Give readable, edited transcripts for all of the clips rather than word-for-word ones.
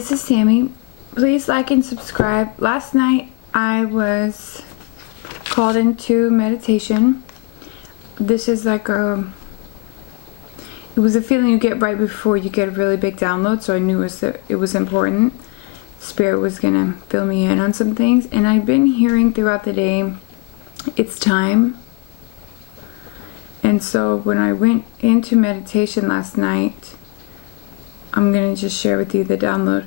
this is Sami. Please like and subscribe. Last night I was called into meditation. This is like it was a feeling you get right before you get a really big download, so I knew it was important. Spirit was gonna fill me in on some things, and I've been hearing throughout the day, it's time. And so when I went into meditation last night, I'm going to just share with you the download.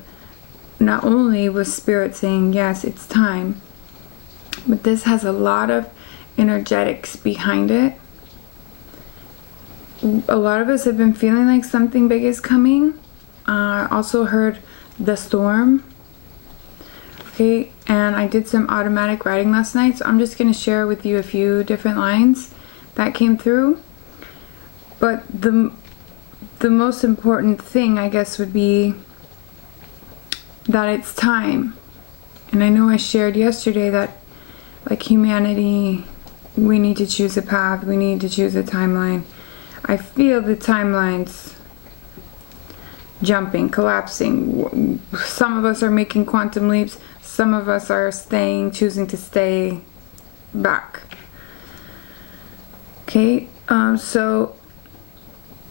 Not only was Spirit saying, yes, it's time, but this has a lot of energetics behind it. A lot of us have been feeling like something big is coming. I also heard the storm. Okay, and I did some automatic writing last night, so I'm just going to share with you a few different lines that came through. But the most important thing, I guess, would be that it's time. And I know I shared yesterday that, like humanity, we need to choose a path, we need to choose a timeline. I feel the timeline's jumping, collapsing. Some of us are making quantum leaps, some of us are choosing to stay back. Okay, so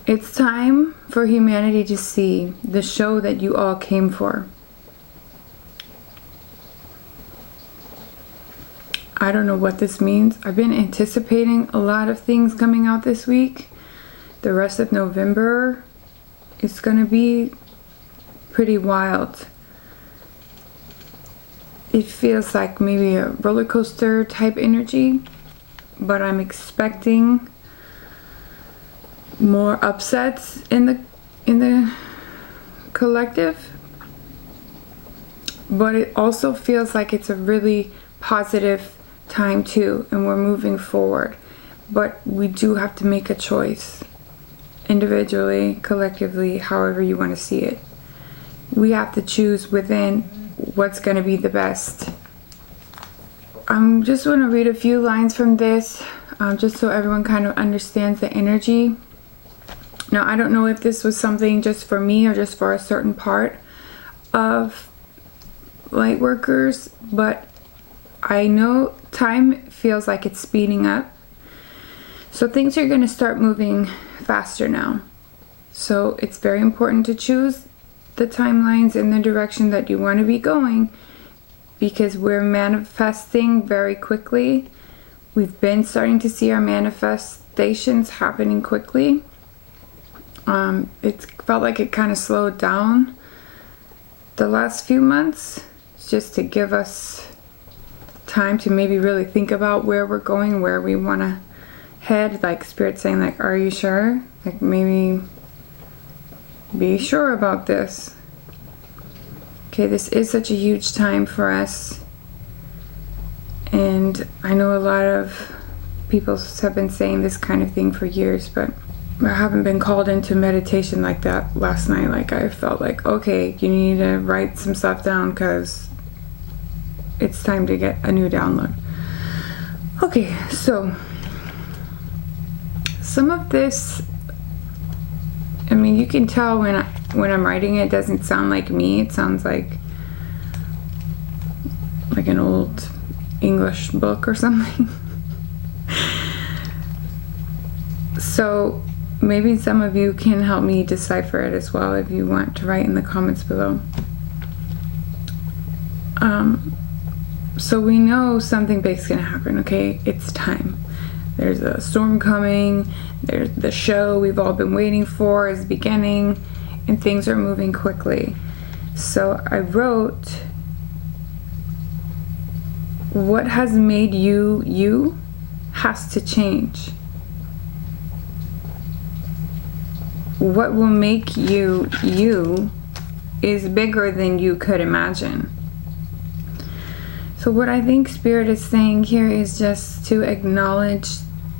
it's time for humanity to see the show that you all came for. I don't know what this means. I've been anticipating a lot of things coming out this week. The rest of November is going to be pretty wild. It feels like maybe a roller coaster type energy, but I'm expecting more upsets in the collective. But it also feels like it's a really positive time too, and we're moving forward. But we do have to make a choice, individually, collectively, however you want to see it. We have to choose within what's going to be the best. I'm just want to read a few lines from this, just so everyone kind of understands the energy. Now, I don't know if this was something just for me or just for a certain part of light workers, but I know time feels like it's speeding up. So things are going to start moving faster now. So it's very important to choose the timelines in the direction that you want to be going, because we're manifesting very quickly. We've been starting to see our manifestations happening quickly. It felt like it kind of slowed down the last few months, just to give us time to maybe really think about where we're going, where we want to head. Like Spirit saying, like, are you sure? Like, maybe be sure about this. Okay, this is such a huge time for us, and I know a lot of people have been saying this kind of thing for years, but I haven't been called into meditation like that last night. Like, I felt like, okay, you need to write some stuff down because it's time to get a new download. Okay, so some of this, I mean, you can tell when I'm writing it doesn't sound like me. It sounds like an old English book or something. So maybe some of you can help me decipher it as well if you want to write in the comments below. So we know something big's gonna happen, okay? It's time. There's a storm coming, there's the show we've all been waiting for is beginning, and things are moving quickly. So I wrote, what has made you you has to change. What will make you you is bigger than you could imagine. So what I think Spirit is saying here is just to acknowledge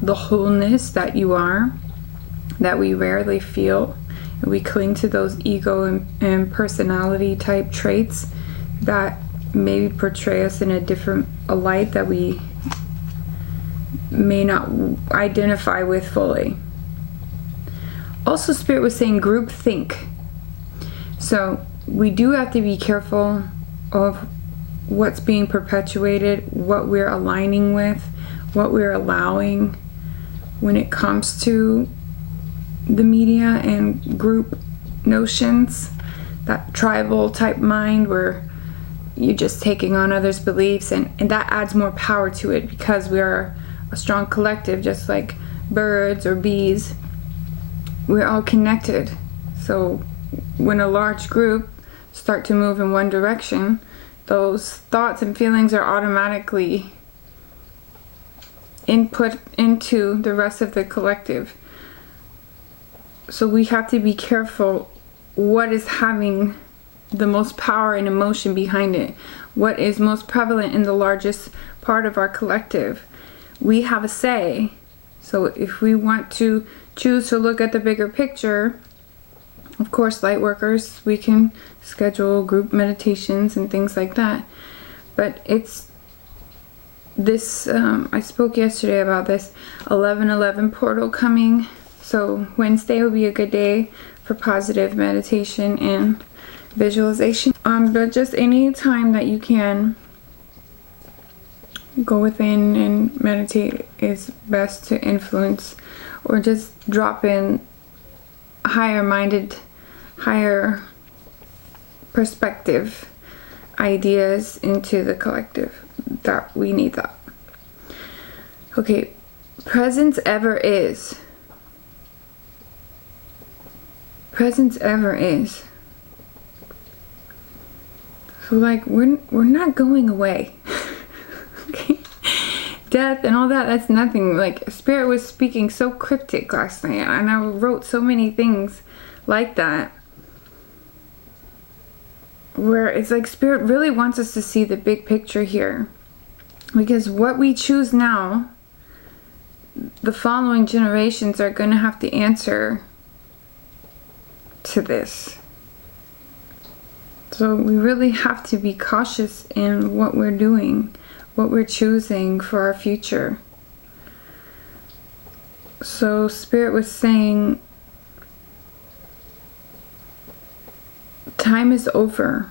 the wholeness that you are, that we rarely feel. We cling to those ego and personality type traits that maybe portray us in a light that we may not identify with fully. Also, Spirit was saying group think. So we do have to be careful of what's being perpetuated, what we're aligning with, what we're allowing when it comes to the media and group notions, that tribal type mind where you're just taking on others' beliefs, and that adds more power to it because we are a strong collective, just like birds or bees. We're all connected. So when a large group start to move in one direction, those thoughts and feelings are automatically input into the rest of the collective. So we have to be careful what is having the most power and emotion behind it, what is most prevalent in the largest part of our collective. We have a say. So if we want to choose to look at the bigger picture, of course, light workers, we can schedule group meditations and things like that. But it's this, I spoke yesterday about this 11/11 portal coming. So Wednesday will be a good day for positive meditation and visualization. But just any time that you can go within and meditate is best to influence or just drop in higher minded, higher perspective ideas into the collective. That we need that. Okay, presence ever is. Presence ever is. So like we're not going away. Okay? Death and all that, that's nothing. Like Spirit was speaking so cryptic last night, and I wrote so many things like that, where it's like Spirit really wants us to see the big picture here, because what we choose now, the following generations are going to have to answer to this. So we really have to be cautious in what we're doing, what we're choosing for our future. So Spirit was saying, time is over.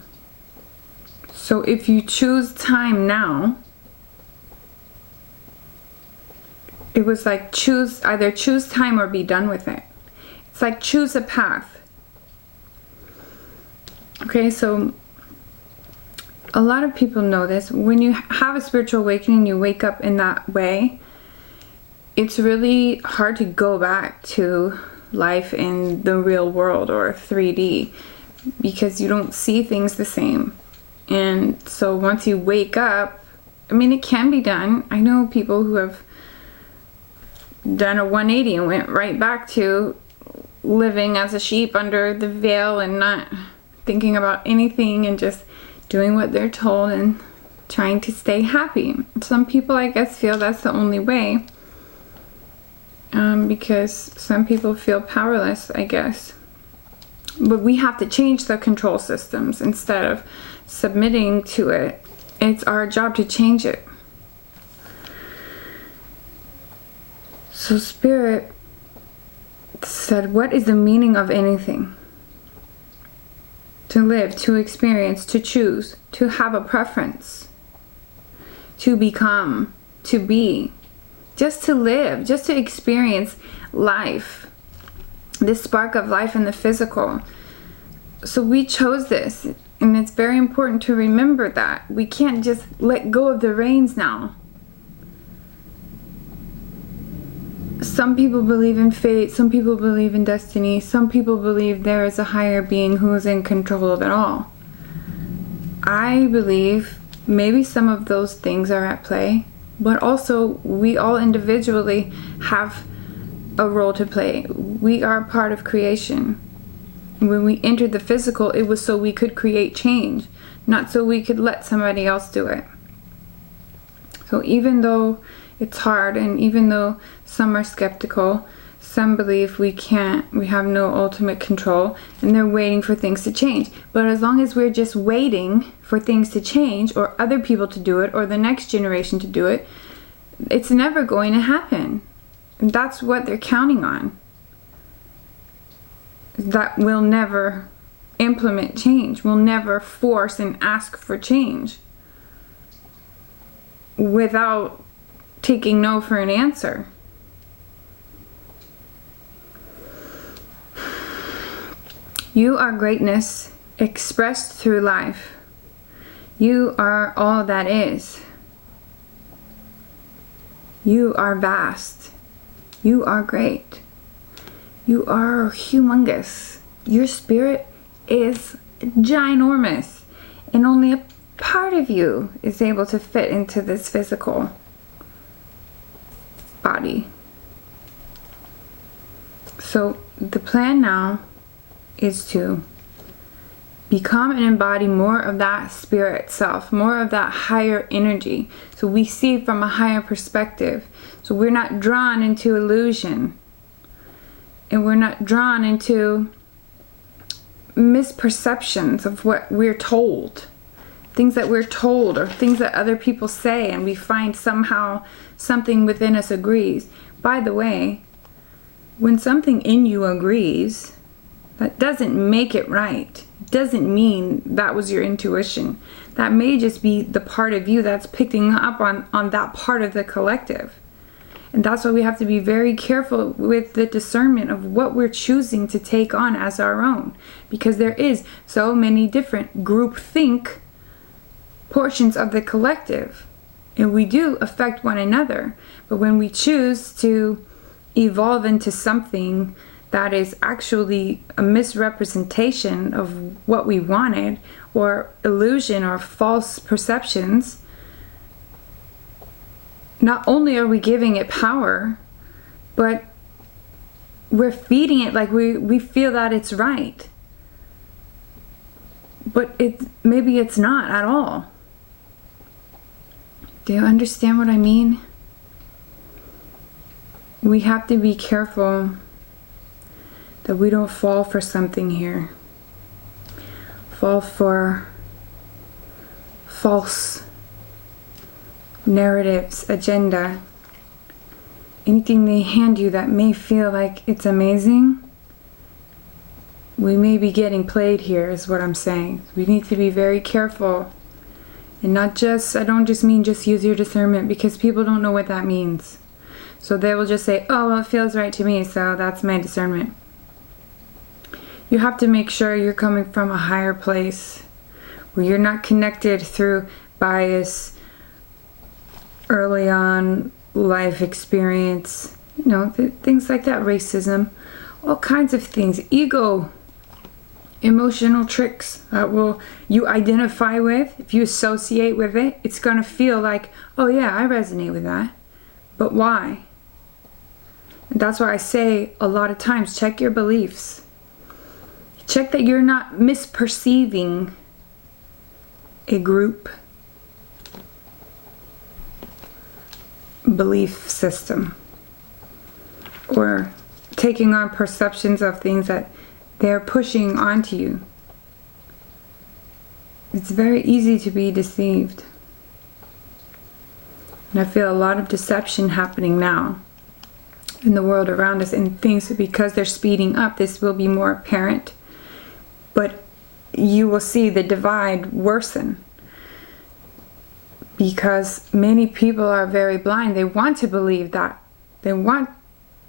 So if you choose time now, it was like either choose time or be done with it. It's like choose a path. Okay, so a lot of people know this. When you have a spiritual awakening, you wake up in that way, it's really hard to go back to life in the real world or 3D, because you don't see things the same. And so once you wake up, I mean, it can be done. I know people who have done a 180 and went right back to living as a sheep under the veil and not thinking about anything and just doing what they're told and trying to stay happy. Some people, I guess, feel that's the only way, because some people feel powerless, I guess. But we have to change the control systems instead of submitting to it. It's our job to change it. So Spirit said, what is the meaning of anything? To live, to experience, to choose, to have a preference, to become, to be, just to live, just to experience life, this spark of life in the physical. So we chose this, and it's very important to remember that. We can't just let go of the reins now. Some people believe in fate, some people believe in destiny, some people believe there is a higher being who is in control of it all. I believe maybe some of those things are at play, but also we all individually have a role to play. We are part of creation. When we entered the physical, it was so we could create change, not so we could let somebody else do it. So even though it's hard, and even though some are skeptical, some believe we have no ultimate control, and they're waiting for things to change. But as long as we're just waiting for things to change, or other people to do it, or the next generation to do it, it's never going to happen. And that's what they're counting on. That will never implement change. We'll never force and ask for change without taking no for an answer. You are greatness expressed through life. You are all that is. You are vast. You are great. You are humongous. Your spirit is ginormous, and only a part of you is able to fit into this physical body. So the plan now is to become and embody more of that spirit self, more of that higher energy, so we see from a higher perspective, so we're not drawn into illusion, and we're not drawn into misperceptions of what we're told, things that we're told or things that other people say, and we find somehow something within us agrees. By the way, when something in you agrees, that doesn't make it right. It doesn't mean that was your intuition. That may just be the part of you that's picking up on that part of the collective. And that's why we have to be very careful with the discernment of what we're choosing to take on as our own. Because there is so many different groupthink portions of the collective. And we do affect one another. But when we choose to evolve into something that is actually a misrepresentation of what we wanted, or illusion or false perceptions, not only are we giving it power, but we're feeding it like we feel that it's right. But maybe it's not at all. Do you understand what I mean? We have to be careful that we don't fall for something here. Fall for false narratives, agenda. Anything they hand you that may feel like it's amazing, we may be getting played here, is what I'm saying. We need to be very careful. And not just, I don't just mean just use your discernment, because people don't know what that means. So they will just say, oh, well, it feels right to me, so that's my discernment. You have to make sure you're coming from a higher place, where you're not connected through bias, early on life experience, things like that, racism, all kinds of things, ego, emotional tricks that you identify with. If you associate with it, it's going to feel like, oh yeah, I resonate with that. But why? And that's why I say a lot of times, check your beliefs. Check that you're not misperceiving a group belief system, or taking on perceptions of things that they're pushing onto you. It's very easy to be deceived. And I feel a lot of deception happening now in the world around us, and things, because they're speeding up, this will be more apparent. But you will see the divide worsen, because many people are very blind. They want to believe that. They want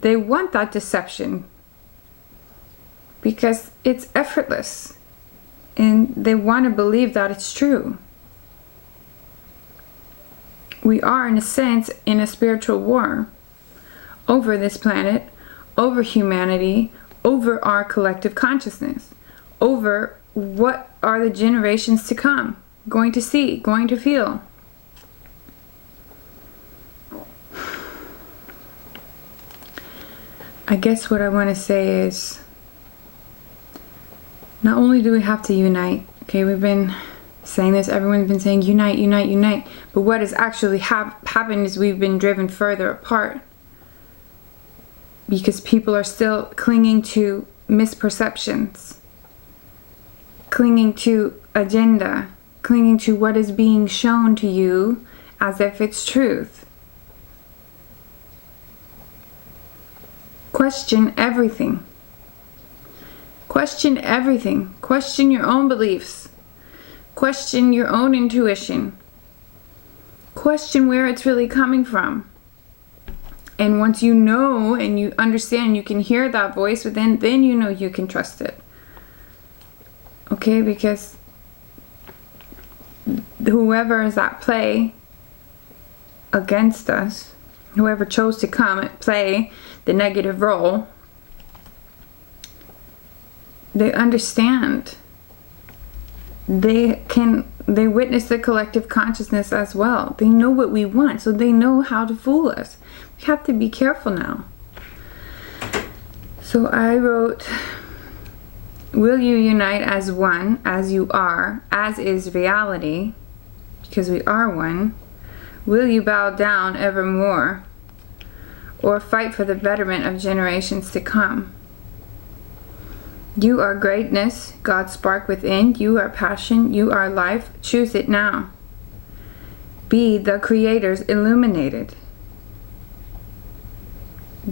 that deception because it's effortless, and they want to believe that it's true. We are, in a sense, in a spiritual war over this planet, over humanity, over our collective consciousness, over what are the generations to come going to see, going to feel. I guess what I want to say is, not only do we have to unite, okay, we've been saying this, everyone's been saying unite, unite, unite, but what has actually happened is we've been driven further apart, because people are still clinging to misperceptions, clinging to agenda, clinging to what is being shown to you as if it's truth. Question everything. Question everything. Question your own beliefs. Question your own intuition. Question where it's really coming from. And once you know and you understand, you can hear that voice within, then you know you can trust it. Okay, because whoever is at play against us, whoever chose to come and play the negative role, they understand. They witness the collective consciousness as well. They know what we want, so they know how to fool us. We have to be careful now. So I wrote, will you unite as one, as you are, as is reality, because we are one? Will you bow down evermore, or fight for the betterment of generations to come? You are greatness, God's spark within. You are passion, you are life. Choose it now. Be the Creator's illuminated.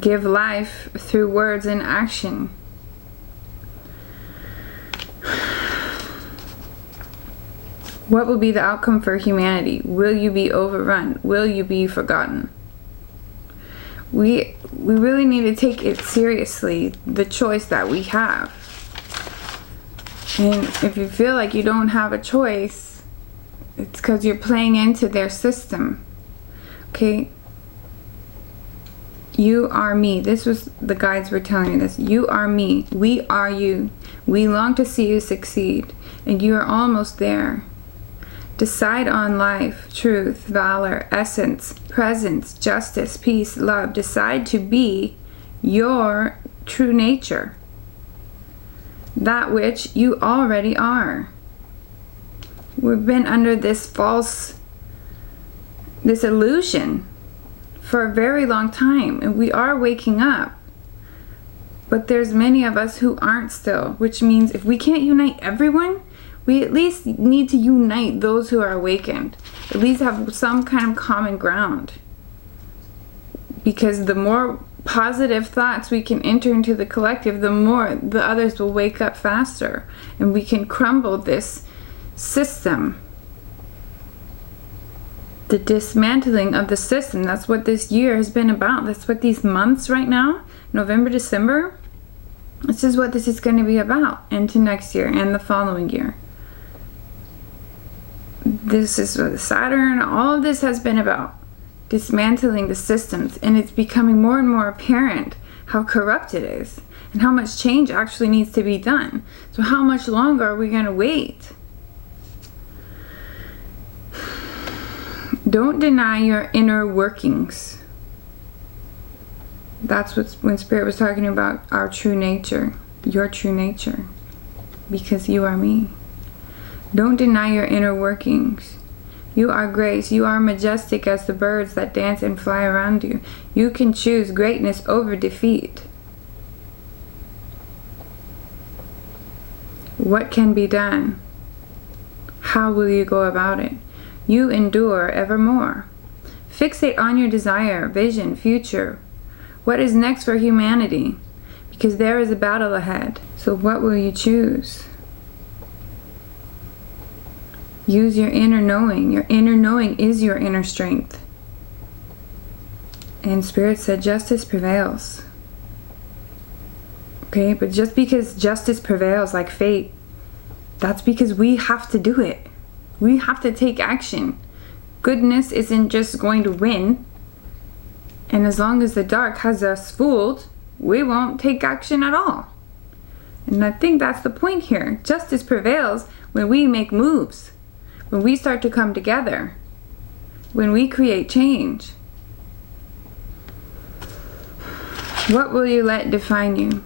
Give life through words and action. What will be the outcome for humanity? Will you be overrun? Will you be forgotten? We really need to take it seriously, the choice that we have. And if you feel like you don't have a choice, it's because you're playing into their system. Okay? You are me. This was the guides were telling me this. You are me. We are you. We long to see you succeed. And you are almost there. Decide on life, truth, valor, essence, presence, justice, peace, love. Decide to be your true nature. That which you already are. We've been under this illusion for a very long time, and we are waking up. But there's many of us who aren't still, which means if we can't unite everyone, we at least need to unite those who are awakened. At least have some kind of common ground. Because the more positive thoughts we can enter into the collective, the more the others will wake up faster. And we can crumble this system. The dismantling of the system. That's what this year has been about. That's what these months right now, November, December, this is what this is going to be about into next year and the following year. This is what Saturn, all of this has been about. Dismantling the systems, and it's becoming more and more apparent how corrupt it is and how much change actually needs to be done. So how much longer are we going to wait? Don't deny your inner workings. That's when Spirit was talking about our true nature, your true nature, because you are me. Don't deny your inner workings. You are grace. You are majestic as the birds that dance and fly around you. You can choose greatness over defeat. What can be done? How will you go about it? You endure evermore. Fixate on your desire, vision, future. What is next for humanity? Because there is a battle ahead. So what will you choose? Use your inner knowing. Your inner knowing is your inner strength. And Spirit said justice prevails. Okay, but just because justice prevails like fate, that's because we have to do it. We have to take action. Goodness isn't just going to win. And as long as the dark has us fooled, we won't take action at all. And I think that's the point here. Justice prevails when we make moves. When we start to come together, when we create change. What will you let define you?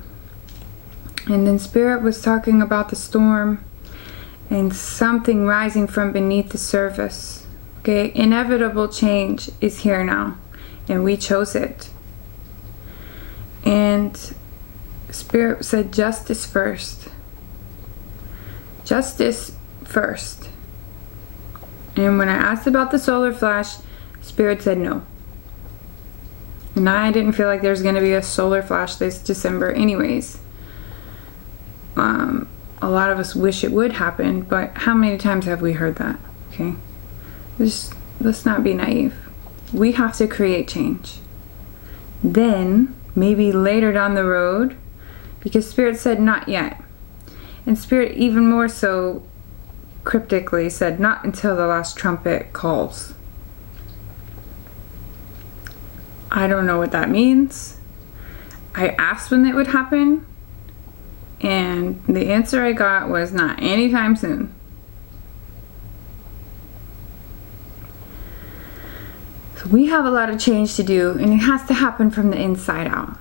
And then Spirit was talking about the storm and something rising from beneath the surface. Okay, inevitable change is here now, and we chose it. And Spirit said justice first. Justice first. And when I asked about the solar flash, Spirit said no. And I didn't feel like there's going to be a solar flash this December anyways. A lot of us wish it would happen, but how many times have we heard that? Okay, let's not be naive. We have to create change. Then, maybe later down the road, because Spirit said not yet. And Spirit even more so cryptically said not until the last trumpet calls. I don't know what that means. I asked when it would happen, and the answer I got was not anytime soon. So we have a lot of change to do, and it has to happen from the inside out.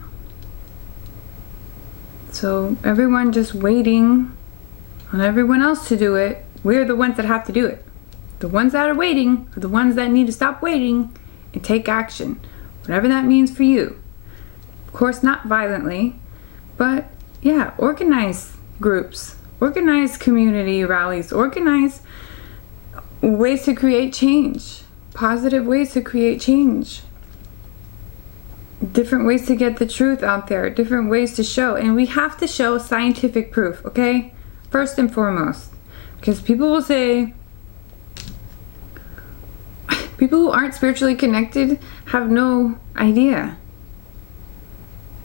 So everyone just waiting on everyone else to do it. We're the ones that have to do it. The ones that are waiting are the ones that need to stop waiting and take action. Whatever that means for you. Of course, not violently, but yeah, organize groups, organize community rallies, organize ways to create change, positive ways to create change. Different ways to get the truth out there, different ways to show. And we have to show scientific proof, okay? First and foremost. Because people will say, people who aren't spiritually connected have no idea.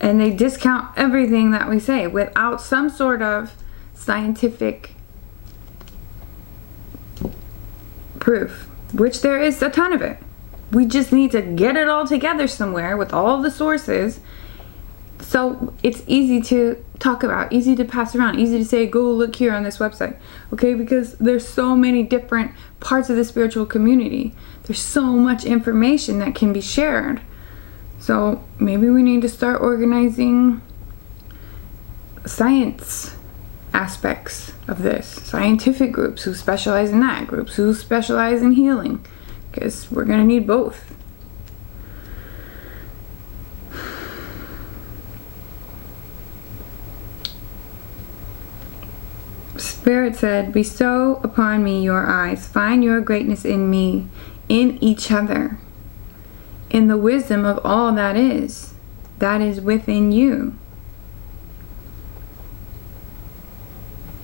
And they discount everything that we say without some sort of scientific proof, which there is a ton of it. We just need to get it all together somewhere with all the sources, so it's easy to talk about, easy to pass around, easy to say, go look here on this website, okay? Because there's so many different parts of the spiritual community. There's so much information that can be shared. So maybe we need to start organizing science aspects of this, scientific groups who specialize in that, groups who specialize in healing, because we're going to need both. Spirit said, bestow upon me your eyes, find your greatness in me, in each other, in the wisdom of all that is within you.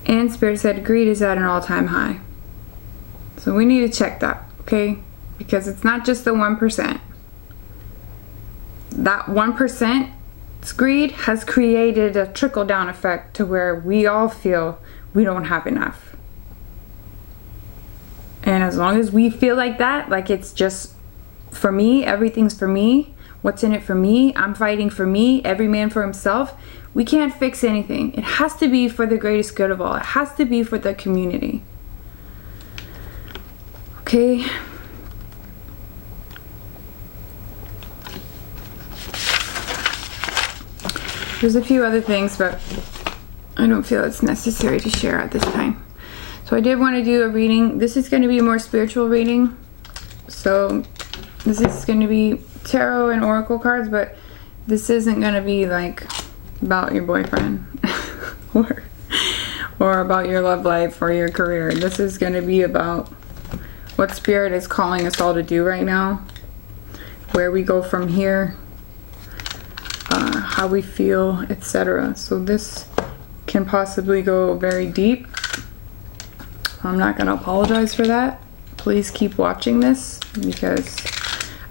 And Spirit said, greed is at an all-time high. So we need to check that, okay? Because it's not just the 1%. That 1%'s greed has created a trickle-down effect to where we all feel we don't have enough. And as long as we feel like that, like it's just for me, everything's for me, what's in it for me, I'm fighting for me, every man for himself, we can't fix anything. It has to be for the greatest good of all. It has to be for the community. Okay? There's a few other things, but I don't feel it's necessary to share at this time. So I did want to do a reading. This is going to be a more spiritual reading. So this is going to be tarot and oracle cards, but this isn't going to be like about your boyfriend or about your love life or your career. This is going to be about what Spirit is calling us all to do right now, where we go from here, how we feel, etc. So this can possibly go very deep. I'm not going to apologize for that. Please keep watching this because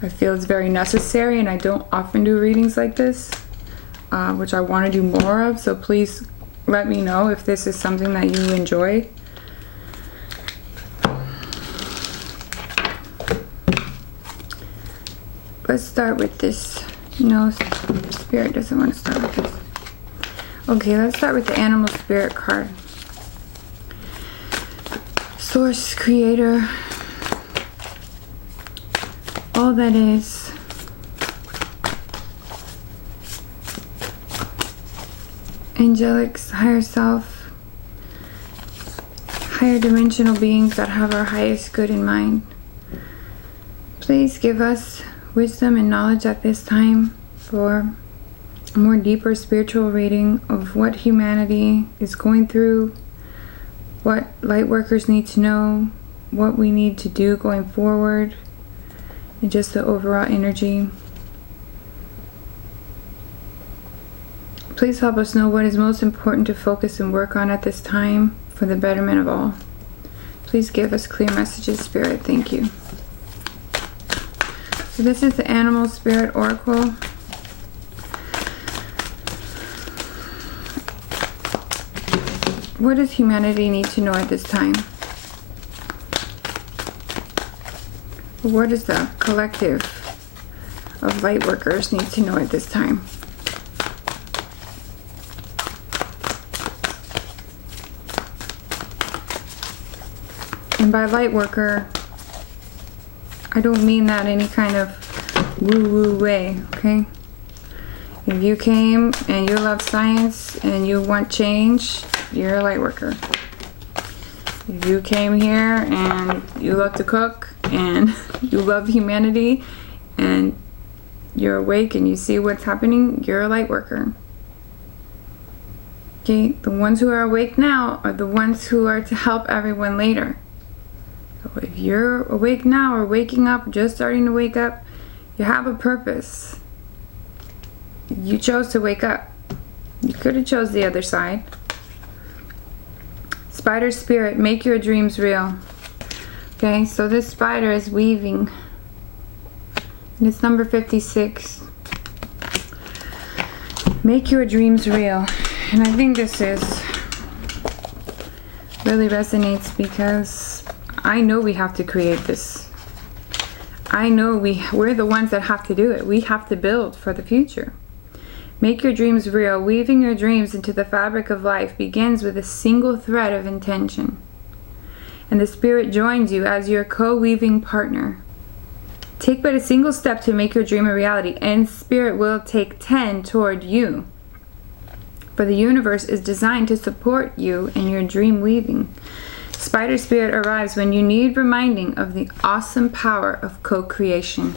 I feel it's very necessary, and I don't often do readings like this, which I want to do more of. So please let me know if this is something that you enjoy. Let's start with this. No, Spirit doesn't want to start with this. Okay, let's start with the Animal Spirit card. Source, Creator, all that is, angelics, higher self, higher dimensional beings that have our highest good in mind. Please give us wisdom and knowledge at this time for a more deeper spiritual reading of what humanity is going through, what light workers need to know, what we need to do going forward, and just the overall energy. please help us know what is most important to focus and work on at this time for the betterment of all. Please give us clear messages, Spirit. Thank you. So this is the Animal Spirit Oracle. What does humanity need to know at this time? What does the collective of light workers need to know at this time? And by light worker, I don't mean that any kind of woo-woo way, okay? If you came and you love science and you want change, you're a light worker. If you came here and you love to cook and you love humanity and you're awake and you see what's happening, you're a light worker. Okay, the ones who are awake now are the ones who are to help everyone later. So if you're awake now or waking up, just starting to wake up, you have a purpose. You chose to wake up. You could have chose the other side. Spider spirit, make your dreams real. Okay, so this spider is weaving. And it's number 56. Make your dreams real. And I think this really resonates because I know we have to create this. I know we're the ones that have to do it. We have to build for the future. Make your dreams real. Weaving your dreams into the fabric of life begins with a single thread of intention. And the Spirit joins you as your co-weaving partner. Take but a single step to make your dream a reality, and Spirit will take 10 toward you. For the universe is designed to support you in your dream weaving. Spider Spirit arrives when you need reminding of the awesome power of co-creation.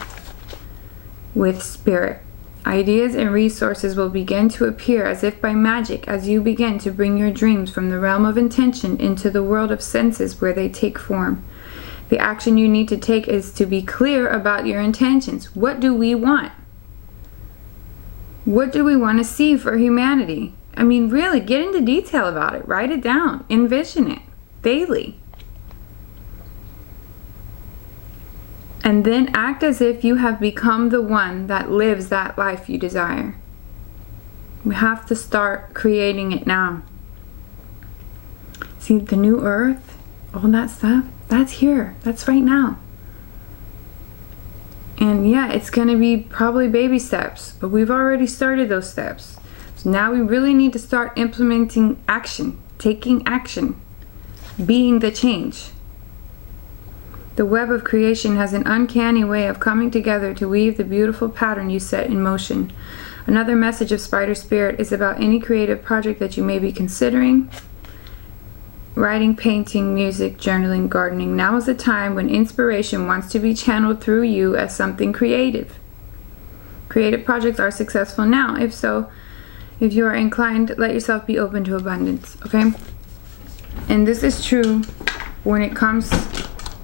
With Spirit, ideas and resources will begin to appear as if by magic as you begin to bring your dreams from the realm of intention into the world of senses where they take form. The action you need to take is to be clear about your intentions. What do we want? What do we want to see for humanity? I mean, really, get into detail about it. Write it down. Envision it daily. And then act as if you have become the one that lives that life you desire. We have to start creating it now. See, the new earth, all that stuff, that's here. That's right now. And yeah, it's going to be probably baby steps, but we've already started those steps. So now we really need to start implementing action, taking action, being the change. The web of creation has an uncanny way of coming together to weave the beautiful pattern you set in motion. Another message of Spider Spirit is about any creative project that you may be considering. Writing, painting, music, journaling, gardening. Now is the time when inspiration wants to be channeled through you as something creative. Creative projects are successful now. If so, if you are inclined, let yourself be open to abundance, okay? And this is true when it comes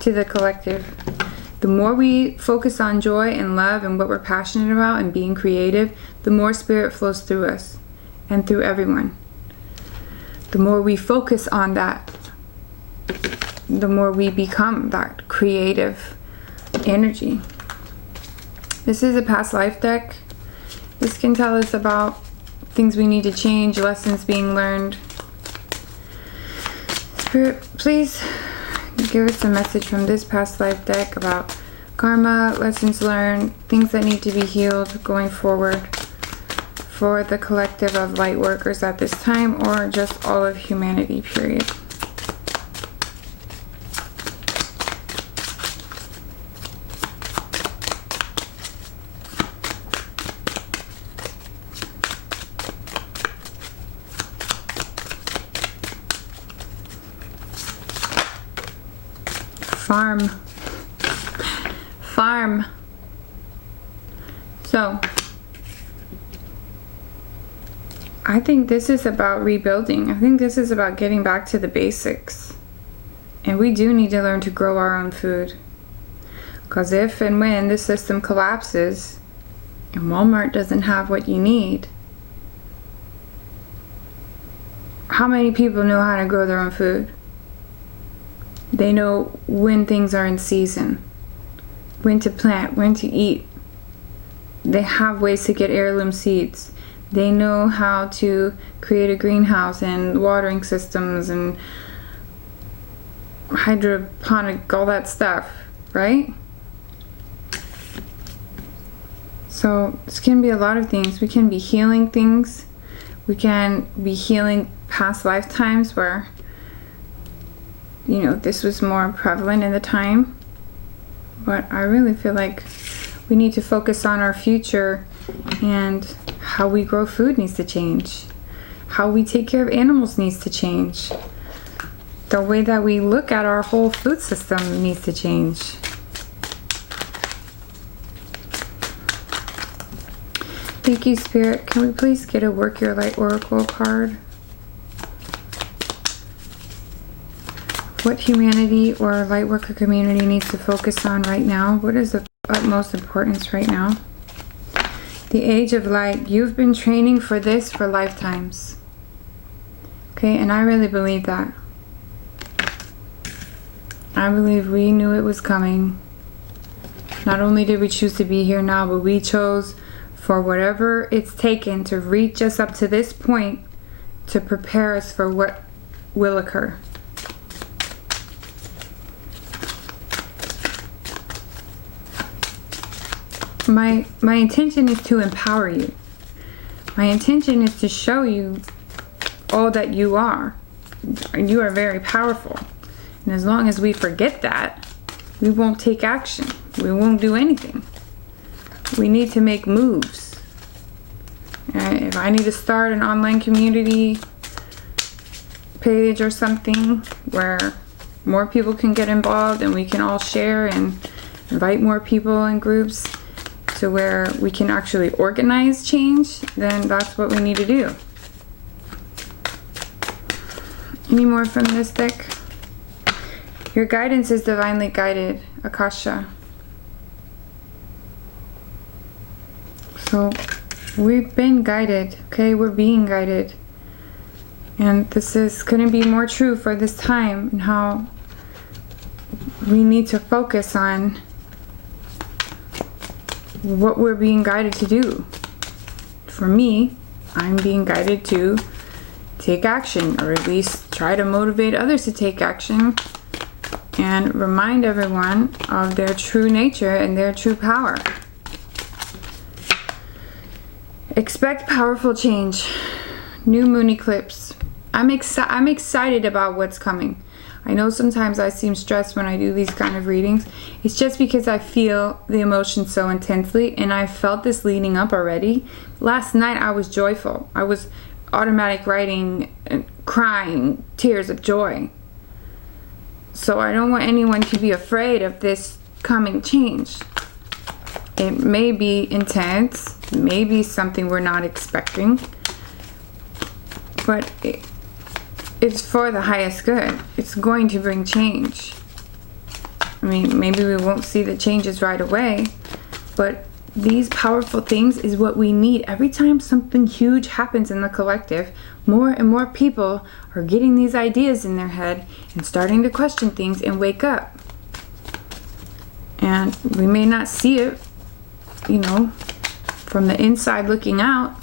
to the collective. The more we focus on joy and love and what we're passionate about and being creative, the more Spirit flows through us and through everyone. The more we focus on that, the more we become that creative energy. This is a past life deck. This can tell us about things we need to change, lessons being learned. Spirit, please give us a message from this past life deck about karma, lessons learned, things that need to be healed going forward for the collective of light workers at this time, or just all of humanity, period. Farm. So, I think this is about rebuilding. I think this is about getting back to the basics. And we do need to learn to grow our own food. Because if and when this system collapses and Walmart doesn't have what you need, how many people know how to grow their own food? They know when things are in season, when to plant, when to eat. They have ways to get heirloom seeds. They know how to create a greenhouse and watering systems and hydroponic, all that stuff, right? So this can be a lot of things. We can be healing things. We can be healing past lifetimes where, you know, this was more prevalent in the time. But I really feel like we need to focus on our future, and how we grow food needs to change. How we take care of animals needs to change. The way that we look at our whole food system needs to change. Thank you, Spirit. Can we please get a Work Your Light Oracle card? What humanity or Lightworker community needs to focus on right now? What is of utmost importance right now? The Age of Light. You've been training for this for lifetimes. Okay, and I really believe that. I believe we knew it was coming. Not only did we choose to be here now, but we chose for whatever it's taken to reach us up to this point to prepare us for what will occur. My intention is to empower you. My intention is to show you all that you are. You are very powerful. And as long as we forget that, we won't take action. We won't do anything. We need to make moves. If I need to start an online community page or something where more people can get involved and we can all share and invite more people in groups to where we can actually organize change, then that's what we need to do. Any more from this deck? Your guidance is divinely guided, Akasha. So we've been guided, okay? We're being guided. And this couldn't be more true for this time, and how we need to focus on what we're being guided to do. For me, I'm being guided to take action, or at least try to motivate others to take action and remind everyone of their true nature and their true power. Expect powerful change. New moon eclipse. I'm excited about what's coming. I know sometimes I seem stressed when I do these kind of readings. It's just because I feel the emotion so intensely, and I felt this leading up already. Last night I was joyful. I was automatic writing and crying tears of joy. So I don't want anyone to be afraid of this coming change. It may be intense, maybe something we're not expecting, but it's for the highest good. It's going to bring change. I mean, maybe we won't see the changes right away, but these powerful things is what we need. Every time something huge happens in the collective, more and more people are getting these ideas in their head and starting to question things and wake up. And we may not see it, you know, from the inside looking out,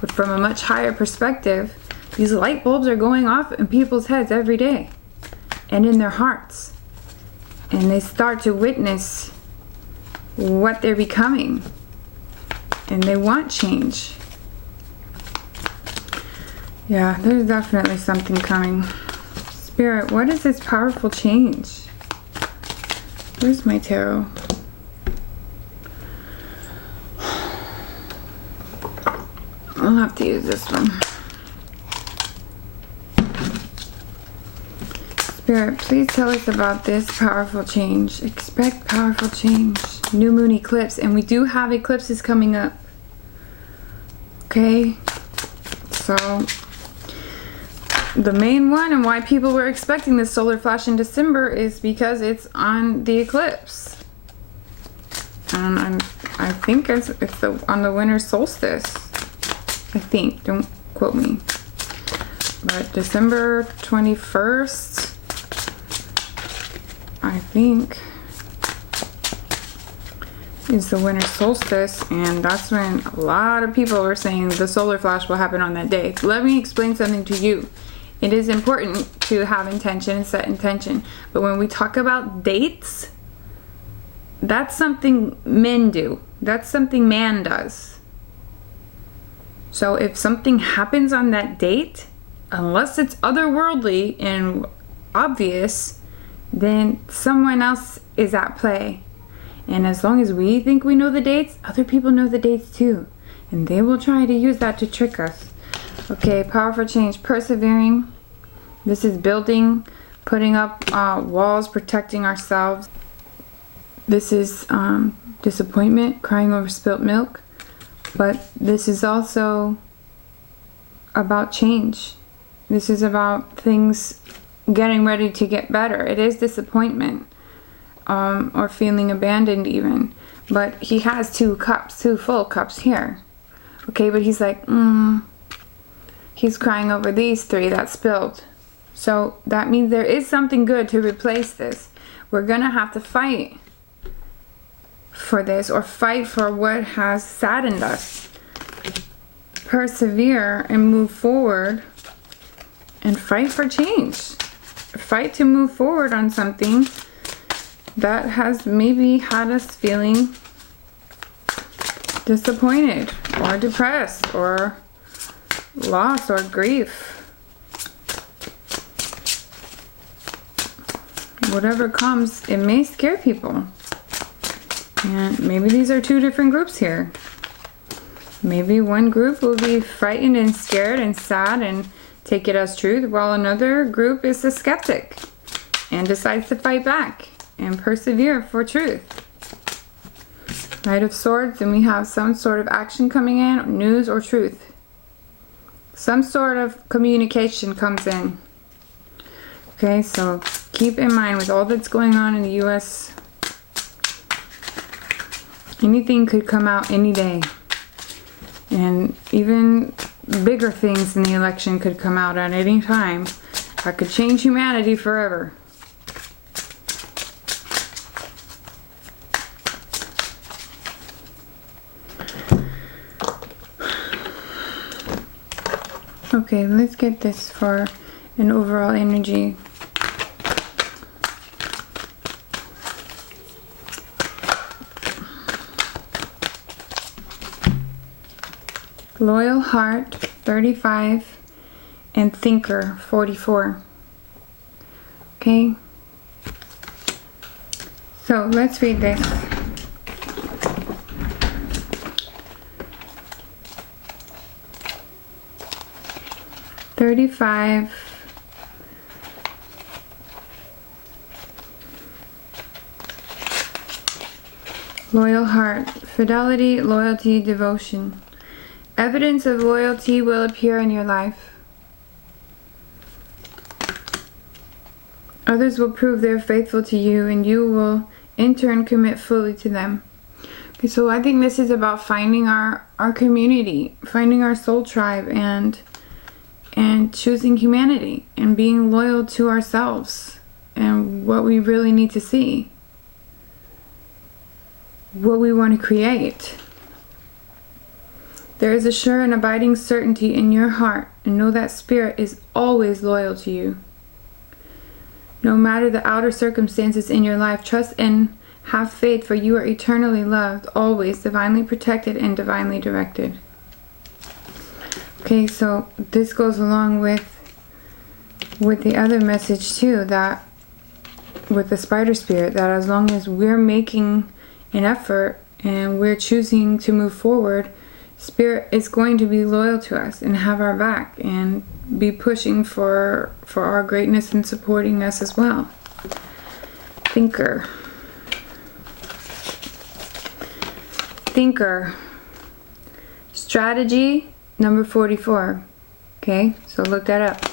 but from a much higher perspective, these light bulbs are going off in people's heads every day and in their hearts. And they start to witness what they're becoming. And they want change. Yeah, there's definitely something coming. Spirit, what is this powerful change? Where's my tarot? I'll have to use this one. Spirit, please tell us about this powerful change. Expect powerful change. New moon eclipse, and we do have eclipses coming up. Okay, so the main one and why people were expecting this solar flash in December is because it's on the eclipse. And I think it's on the winter solstice. I think, don't quote me. but December 21st, I think, is the winter solstice, and that's when a lot of people are saying the solar flash will happen on that day. Let me explain something to you. It is important to have intention and set intention, but when we talk about dates, that's something men do. That's something man does. So if something happens on that date, unless it's otherworldly and obvious, then someone else is at play. And as long as we think we know the dates, other people know the dates too. And they will try to use that to trick us. Okay, powerful change, persevering. This is building, putting up walls, protecting ourselves. This is disappointment, crying over spilt milk. But this is also about change. This is about things getting ready to get better. It is disappointment, or feeling abandoned even. But he has two full cups here. Okay, but he's like, he's crying over these three that spilled. So that means there is something good to replace this. We're gonna have to fight for this, or fight for what has saddened us. Persevere and move forward and fight for change. Fight to move forward on something that has maybe had us feeling disappointed or depressed or loss or grief. Whatever comes, it may scare people. And maybe these are two different groups here. Maybe one group will be frightened and scared and sad and take it as truth, while another group is a skeptic and decides to fight back and persevere for truth. Knight of Swords, and we have some sort of action coming in, news or truth. Some sort of communication comes in. Okay, so keep in mind with all that's going on in the U.S., anything could come out any day. And even bigger things in the election could come out at any time. That could change humanity forever. Okay, let's get this for an overall energy. Loyal Heart, 35, and Thinker, 44. Okay? So, let's read this. "35, Loyal Heart, fidelity, loyalty, devotion. Evidence of loyalty will appear in your life. Others will prove they're faithful to you, and you will in turn commit fully to them." Okay, so I think this is about finding our community, finding our soul tribe, and choosing humanity and being loyal to ourselves and what we really need to see, what we want to create. There is a sure and abiding certainty in your heart, and know that Spirit is always loyal to you. No matter the outer circumstances in your life, trust and have faith, for you are eternally loved, always divinely protected and divinely directed. Okay, so this goes along with the other message too, that with the spider spirit, that as long as we're making an effort and we're choosing to move forward, Spirit is going to be loyal to us and have our back and be pushing for our greatness and supporting us as well. Thinker. Thinker. Strategy, number 44. Okay, so look that up.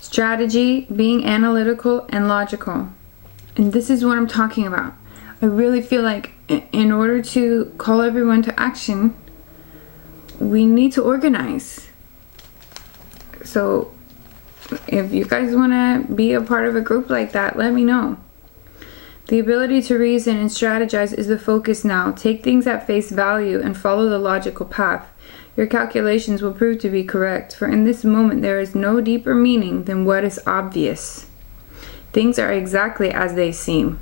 Strategy, being analytical and logical. And this is what I'm talking about. I really feel like in order to call everyone to action, we need to organize. So if you guys want to be a part of a group like that, let me know. The ability to reason and strategize is the focus now. Take things at face value and follow the logical path. Your calculations will prove to be correct, for in this moment there is no deeper meaning than what is obvious. Things are exactly as they seem.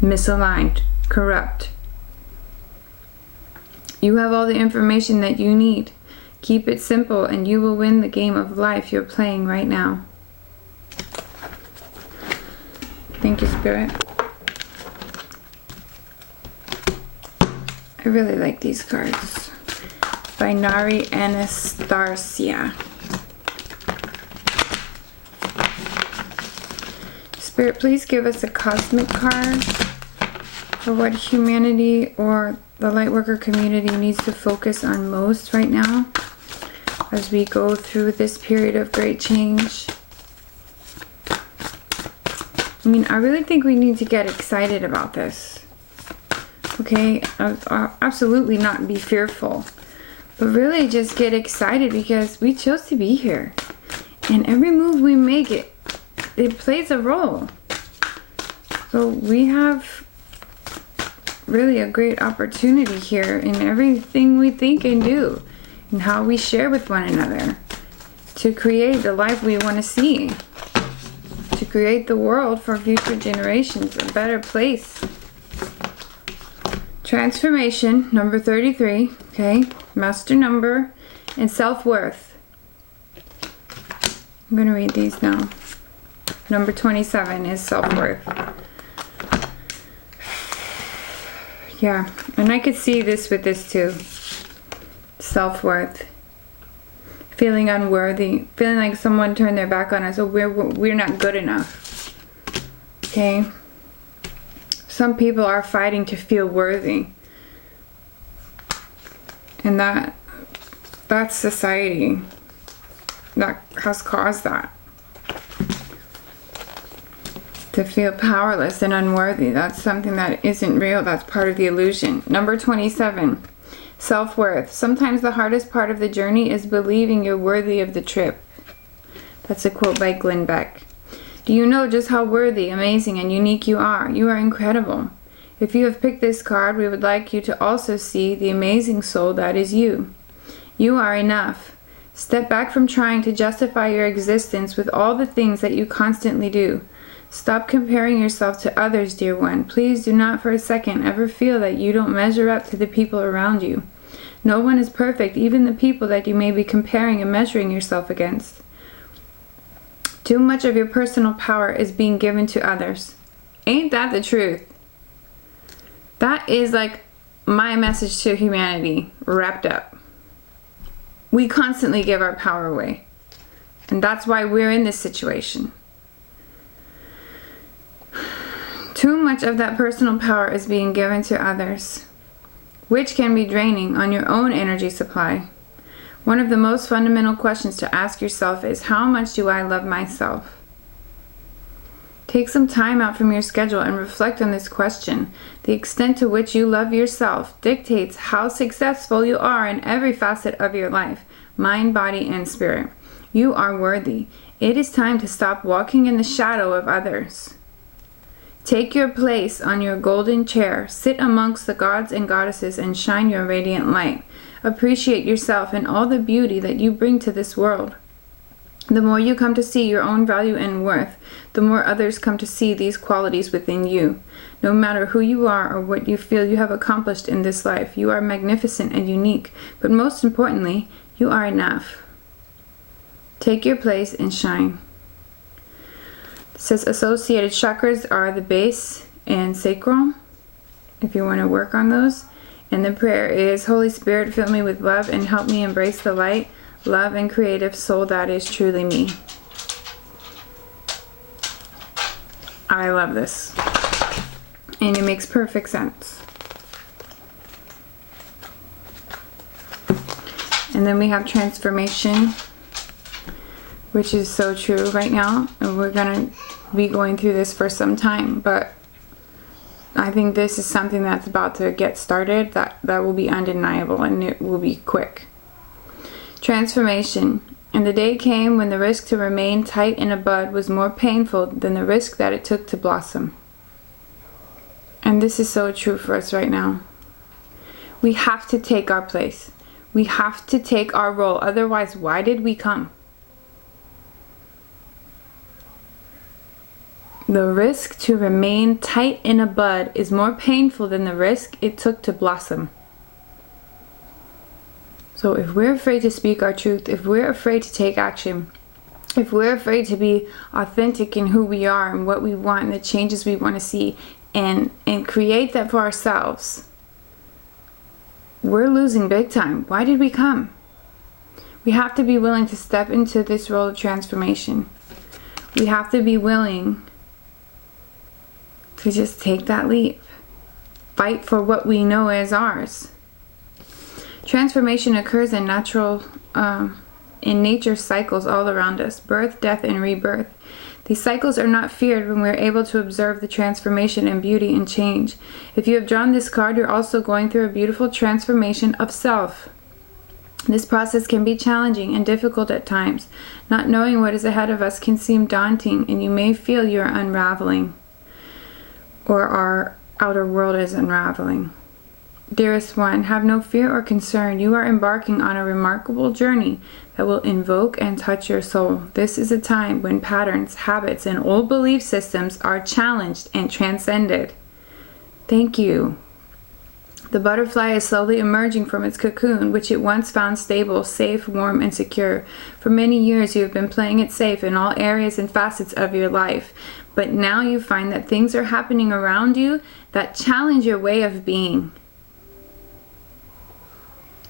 Misaligned, corrupt. You have all the information that you need. Keep it simple and you will win the game of life you're playing right now. Thank you, Spirit. I really like these cards. By Nari Anastasia. Spirit, please give us a cosmic card for what humanity or the Lightworker community needs to focus on most right now as we go through this period of great change. I mean, I really think we need to get excited about this. Okay? Absolutely not be fearful. But really just get excited because we chose to be here. And every move we make, it plays a role. So we have really a great opportunity here in everything we think and do. And how we share with one another. To create the life we want to see. To create the world for future generations, a better place. Transformation, number 33, okay, master number, and self-worth. I'm going to read these now. Number 27 is self-worth. Yeah, and I could see this with this too. Self-worth. Feeling unworthy, feeling like someone turned their back on us, or we're not good enough. Okay? Some people are fighting to feel worthy. And that's society that has caused that. To feel powerless and unworthy. That's something that isn't real. That's part of the illusion. Number 27. Self-worth. Sometimes the hardest part of the journey is believing you're worthy of the trip. That's a quote by Glenn Beck. Do you know just how worthy, amazing, and unique you are? You are incredible. If you have picked this card, we would like you to also see the amazing soul that is you. You are enough. Step back from trying to justify your existence with all the things that you constantly do. Stop comparing yourself to others, dear one. Please do not for a second ever feel that you don't measure up to the people around you. No one is perfect, even the people that you may be comparing and measuring yourself against. Too much of your personal power is being given to others. Ain't that the truth? That is like my message to humanity wrapped up. We constantly give our power away. And that's why we're in this situation. Too much of that personal power is being given to others, which can be draining on your own energy supply. One of the most fundamental questions to ask yourself is, how much do I love myself? Take some time out from your schedule and reflect on this question. The extent to which you love yourself dictates how successful you are in every facet of your life, mind, body, and spirit. You are worthy. It is time to stop walking in the shadow of others. Take your place on your golden chair, sit amongst the gods and goddesses and shine your radiant light. Appreciate yourself and all the beauty that you bring to this world. The more you come to see your own value and worth, the more others come to see these qualities within you. No matter who you are or what you feel you have accomplished in this life, you are magnificent and unique, but most importantly, you are enough. Take your place and shine. It says associated chakras are the base and sacral, if you want to work on those. And the prayer is, Holy Spirit, fill me with love and help me embrace the light, love, and creative soul that is truly me. I love this. And it makes perfect sense. And then we have transformation, which is so true right now, and we're gonna be going through this for some time, but I think this is something that's about to get started that will be undeniable, and it will be quick. Transformation, And the day came when the risk to remain tight in a bud was more painful than the risk that it took to blossom. And this is so true for us right now. We have to take our place. We have to take our role. Otherwise, why did we come? The risk to remain tight in a bud is more painful than the risk it took to blossom. So if we're afraid to speak our truth, if we're afraid to take action, if we're afraid to be authentic in who we are and what we want and the changes we want to see and create that for ourselves, we're losing big time. Why did we come? We have to be willing to step into this role of transformation. We have to be willing to just take that leap. Fight for what we know is ours. Transformation occurs in nature's cycles all around us. Birth, death, and rebirth. These cycles are not feared when we're able to observe the transformation and beauty and change. If you have drawn this card, you're also going through a beautiful transformation of self. This process can be challenging and difficult at times. Not knowing what is ahead of us can seem daunting, and you may feel you're unraveling, or our outer world is unraveling. Dearest one, have no fear or concern. You are embarking on a remarkable journey that will invoke and touch your soul. This is a time when patterns, habits, and old belief systems are challenged and transcended. Thank you. The butterfly is slowly emerging from its cocoon, which it once found stable, safe, warm, and secure. For many years, you have been playing it safe in all areas and facets of your life. But now you find that things are happening around you that challenge your way of being.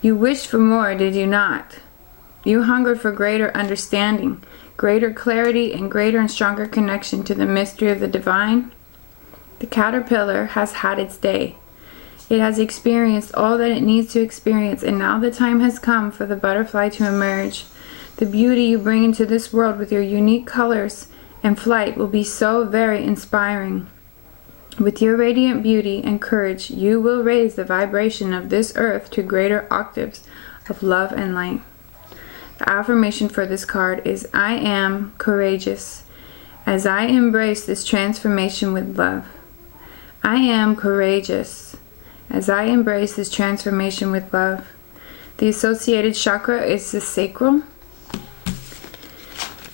You wished for more, did you not? You hungered for greater understanding, greater clarity, and greater and stronger connection to the mystery of the divine. The caterpillar has had its day. It has experienced all that it needs to experience, and now the time has come for the butterfly to emerge. The beauty you bring into this world with your unique colors and flight will be so very inspiring. With your radiant beauty and courage, you will raise the vibration of this earth to greater octaves of love and light. The affirmation for this card is, I am courageous as I embrace this transformation with love. I am courageous as I embrace this transformation with love. The associated chakra is the sacral.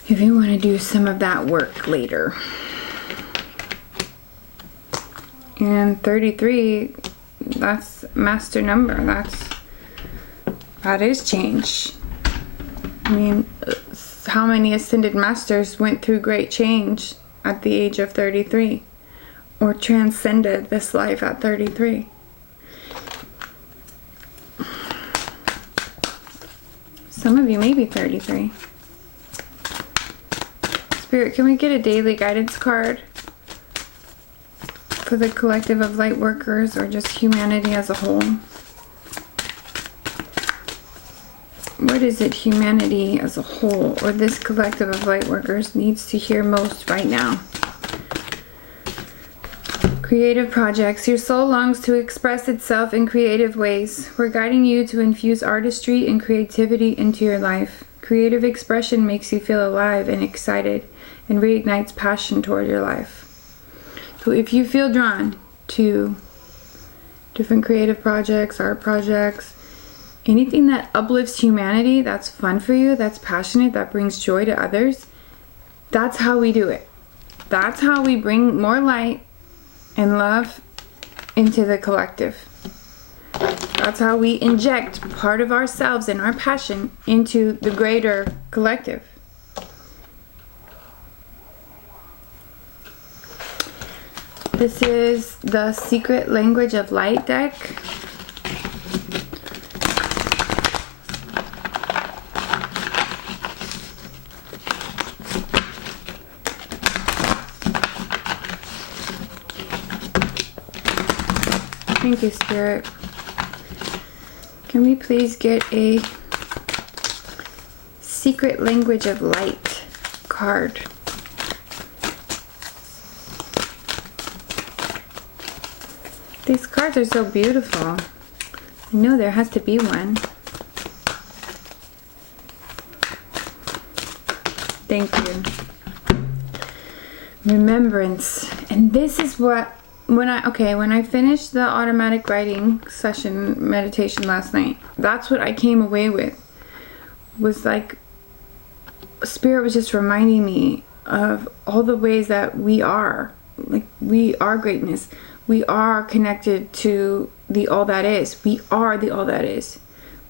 If you want to do some of that work later. And 33, that's master number. That is change. I mean, how many ascended masters went through great change at the age of 33? Or transcended this life at 33? Some of you may be 33. Spirit, can we get a daily guidance card for the collective of light workers, or just humanity as a whole? What is it humanity as a whole, or this collective of light workers, needs to hear most right now? Creative projects. Your soul longs to express itself in creative ways. We're guiding you to infuse artistry and creativity into your life. Creative expression makes you feel alive and excited and reignites passion toward your life. So if you feel drawn to different creative projects, art projects, anything that uplifts humanity, that's fun for you, that's passionate, that brings joy to others, that's how we do it. That's how we bring more light and love into the collective. That's how we inject part of ourselves and our passion into the greater collective. This is the Secret Language of Light deck. Thank you, Spirit. Can we please get a Secret Language of Light card? These cards are so beautiful. I know there has to be one. Thank you. Remembrance. And this is what, when I finished the automatic writing session meditation last night, that's what I came away with. Was like, Spirit was just reminding me of all the ways that we are. Like, we are greatness. We are connected to the all that is. We are the all that is.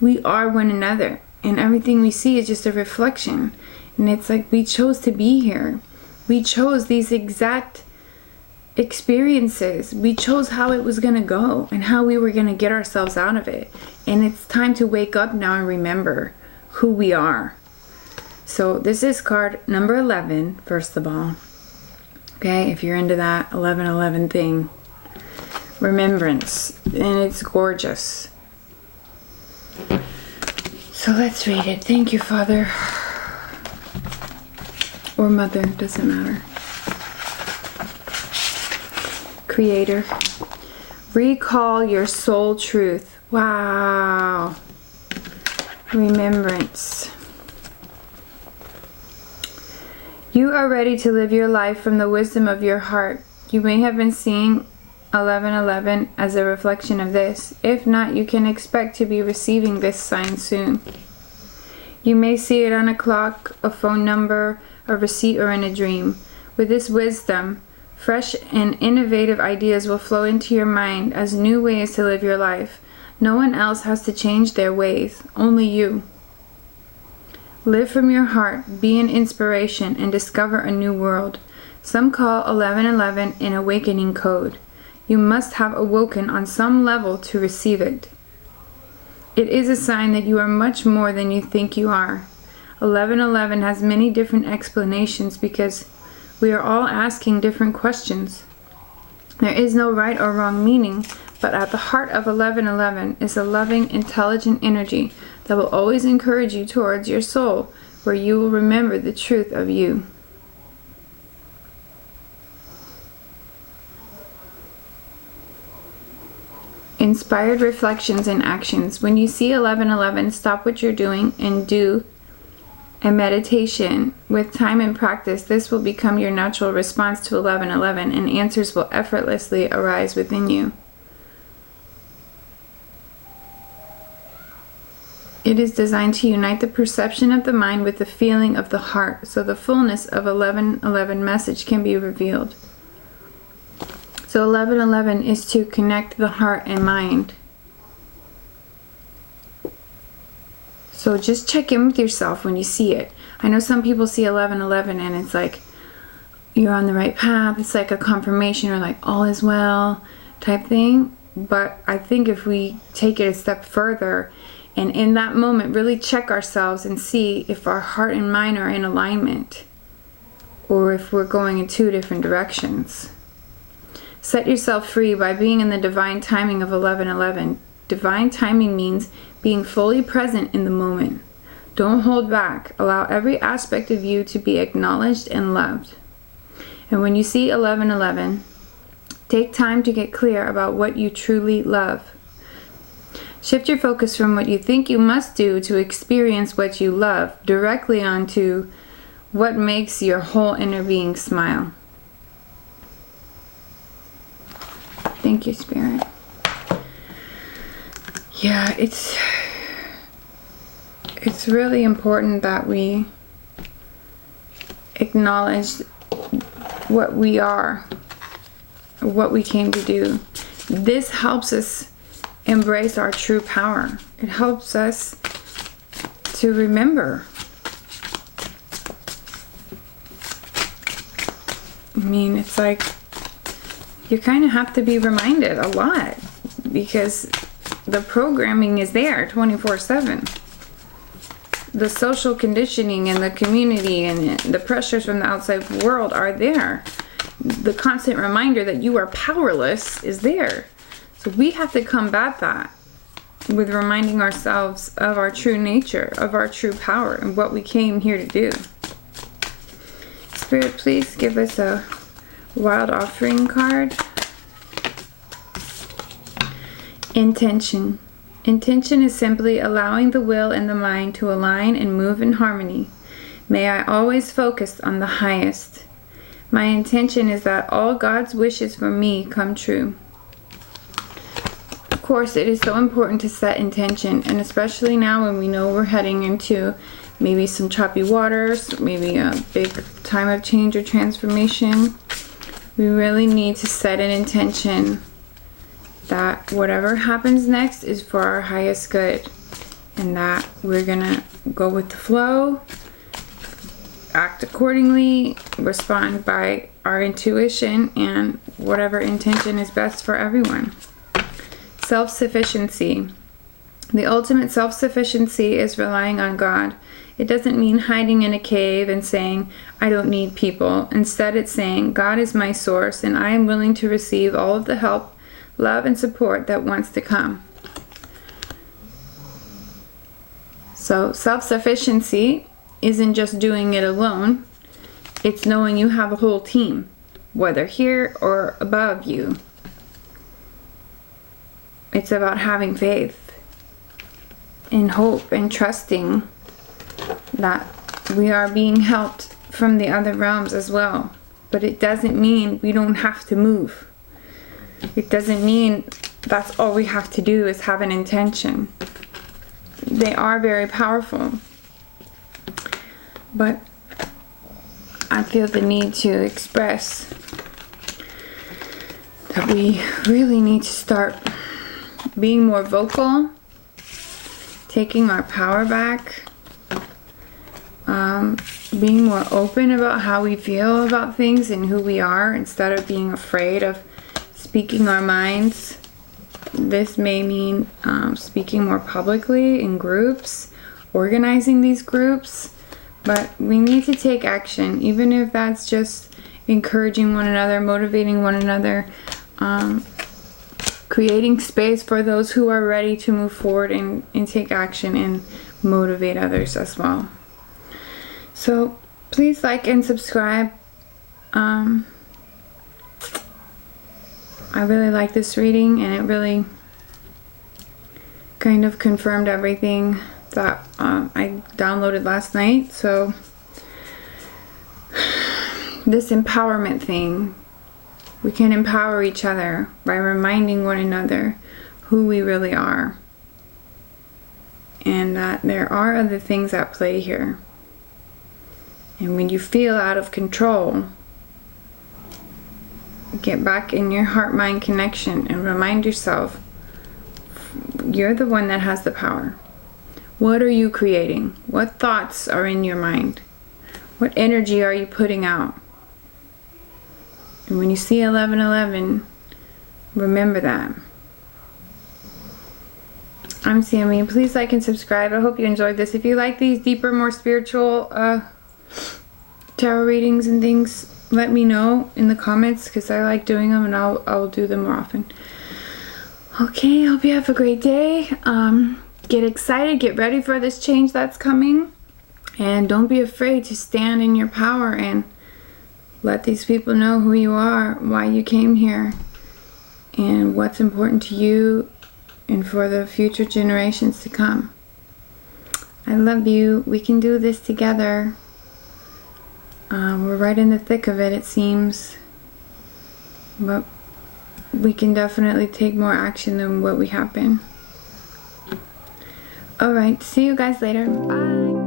We are one another. And everything we see is just a reflection. And it's like we chose to be here. We chose these exact experiences. We chose how it was going to go and how we were going to get ourselves out of it. And it's time to wake up now and remember who we are. So this is card number 11, first of all. Okay, if you're into that 1111 thing. Remembrance. And it's gorgeous. So let's read it. Thank you, Father. Or Mother, doesn't matter. Creator. Recall your soul truth. Wow. Remembrance. You are ready to live your life from the wisdom of your heart. You may have been seeing 1111 as a reflection of this. If not, you can expect to be receiving this sign soon. You may see it on a clock, a phone number, a receipt, or in a dream. With this wisdom, fresh and innovative ideas will flow into your mind as new ways to live your life. No one else has to change their ways, only you. Live from your heart, be an inspiration, and discover a new world. Some call 1111 an awakening code. You must have awoken on some level to receive it. It is a sign that you are much more than you think you are. 1111 has many different explanations because we are all asking different questions. There is no right or wrong meaning, but at the heart of 1111 is a loving, intelligent energy that will always encourage you towards your soul, where you will remember the truth of you. Inspired reflections and actions. When you see 1111, stop what you're doing and do a meditation. With time and practice, this will become your natural response to 1111, and answers will effortlessly arise within you. It is designed to unite the perception of the mind with the feeling of the heart, so the fullness of 1111 message can be revealed. So 1111 is to connect the heart and mind. So just check in with yourself when you see it. I know some people see 1111 and it's like you're on the right path. It's like a confirmation or like all is well type thing. But I think if we take it a step further and in that moment really check ourselves and see if our heart and mind are in alignment or if we're going in two different directions. Set yourself free by being in the divine timing of 1111. Divine timing means being fully present in the moment. Don't hold back. Allow every aspect of you to be acknowledged and loved. And when you see 1111, take time to get clear about what you truly love. Shift your focus from what you think you must do to experience what you love directly onto what makes your whole inner being smile. Thank you, Spirit. Yeah, it's really important that we acknowledge what we are, what we came to do. This helps us embrace our true power. It helps us to remember. I mean, it's like you kind of have to be reminded a lot because the programming is there 24/7. The social conditioning and the community and the pressures from the outside world are there. The constant reminder that you are powerless is there. So we have to combat that with reminding ourselves of our true nature, of our true power, and what we came here to do. Spirit, please give us a wild offering card. Intention. Intention is simply allowing the will and the mind to align and move in harmony. May I always focus on the highest. My intention is that all God's wishes for me come true. Of course, it is so important to set intention, and especially now when we know we're heading into maybe some choppy waters, maybe a big time of change or transformation. We really need to set an intention that whatever happens next is for our highest good, and that we're gonna go with the flow, act accordingly, respond by our intuition, and whatever intention is best for everyone. Self-sufficiency. The ultimate self-sufficiency is relying on God. It doesn't mean hiding in a cave and saying, I don't need people. Instead, it's saying, God is my source, and I am willing to receive all of the help, love, and support that wants to come. So, self-sufficiency isn't just doing it alone. It's knowing you have a whole team, whether here or above you. It's about having faith and hope and trusting that we are being helped from the other realms as well. But it doesn't mean we don't have to move. It doesn't mean that's all we have to do is have an intention. They are very powerful. But I feel the need to express that we really need to start being more vocal, taking our power back, being more open about how we feel about things and who we are, instead of being afraid of speaking our minds. This may mean speaking more publicly in groups, organizing these groups, but we need to take action, even if that's just encouraging one another, motivating one another, creating space for those who are ready to move forward and take action and motivate others as well. So please like and subscribe. I really like this reading, and it really kind of confirmed everything that I downloaded last night. So this empowerment thing, we can empower each other by reminding one another who we really are, and that there are other things at play here. And when you feel out of control, get back in your heart-mind connection and remind yourself, you're the one that has the power. What are you creating? What thoughts are in your mind? What energy are you putting out? And when you see 1111, remember that. I'm Sami. Please like and subscribe. I hope you enjoyed this. If you like these deeper, more spiritual tarot readings and things, let me know in the comments, because I like doing them, and I'll do them more often. Okay, hope you have a great day. Get excited, get ready for this change that's coming, and don't be afraid to stand in your power and let these people know who you are, why you came here, and what's important to you and for the future generations to come. I love you. We can do this together. We're right in the thick of it, it seems, but we can definitely take more action than what we have been. Alright, see you guys later. Bye.